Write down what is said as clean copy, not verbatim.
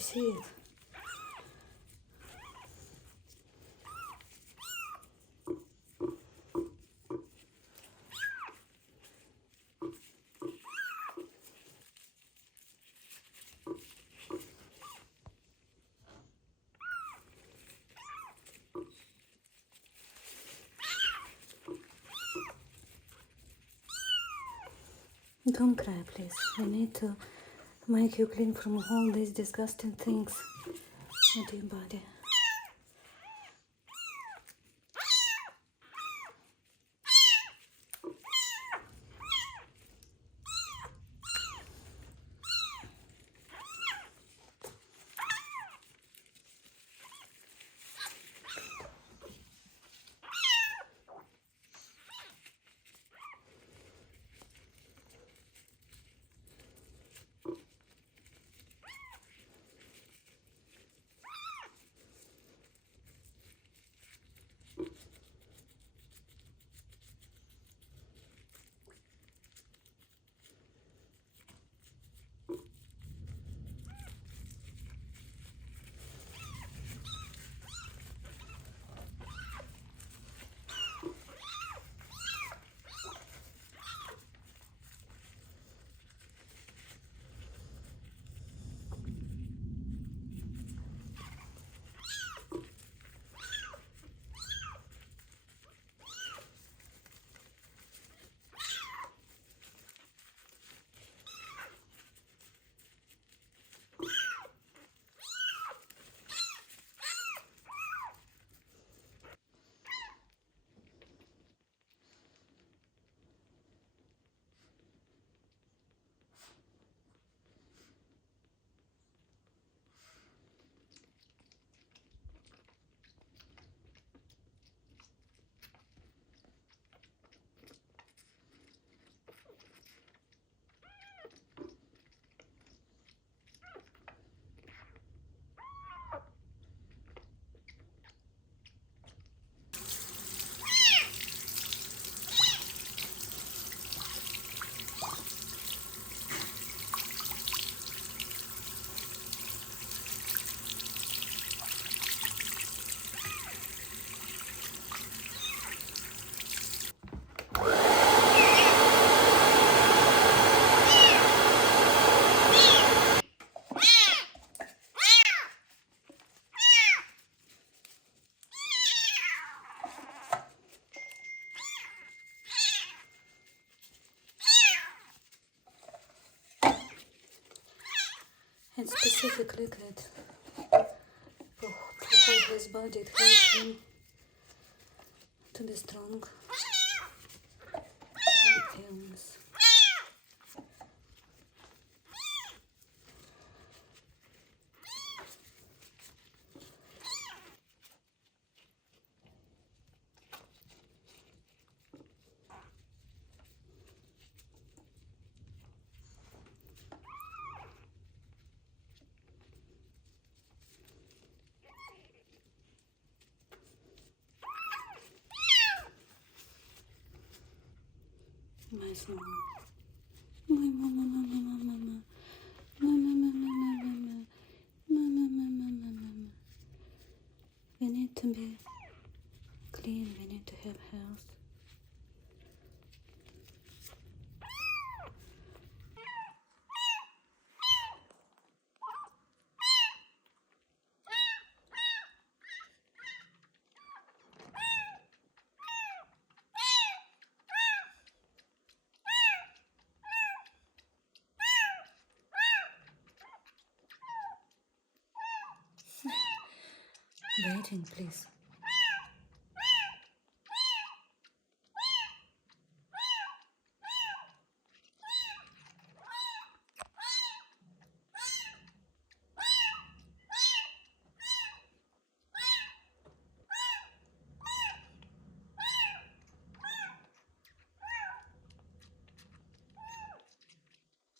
see it. Don't cry, please. We need to make you clean from all these disgusting things with your body. And specifically that for whole his body, it helps him to be strong from illness. My small. My mama, mama, mama, mama. Mama, mama, mama, mama. Mama, mama, mama, mama. We need to be clean, we need to have health. Waiting, please.